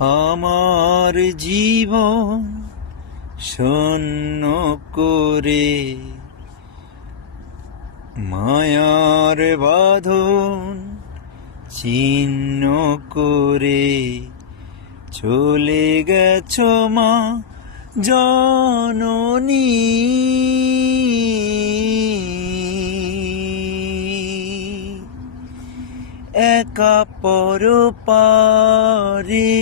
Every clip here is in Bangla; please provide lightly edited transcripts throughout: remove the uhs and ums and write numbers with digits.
আমার জীবন শূন্য করে মায়ার বাঁধন ছিন্ন করে চলে গেছো মা জননী। একা পরপারে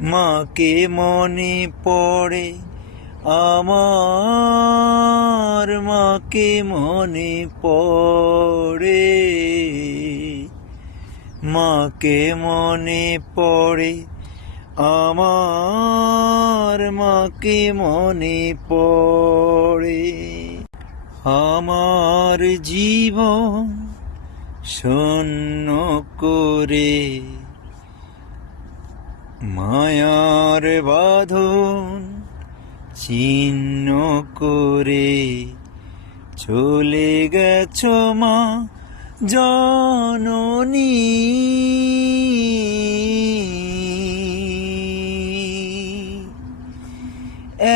মাকে মনে পড়ে আমার, মাকে মনে পড়ে, মাকে মনে পড়ে আমার, মাকে মনে পড়ে। আমার জীবন শূন্য করে মায়ার বাঁধন ছিন্ন করে চলে গেছো মা জননী।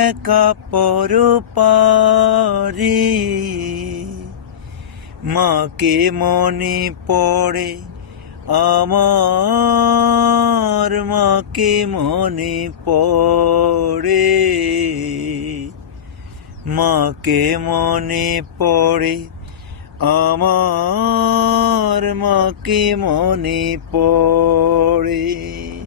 একা পরপারে মাকে মনে পড়ে আমার, মাকে মনে পড়ে, মাকে মনে পড়ে আমার, মাকে মনে পড়ে।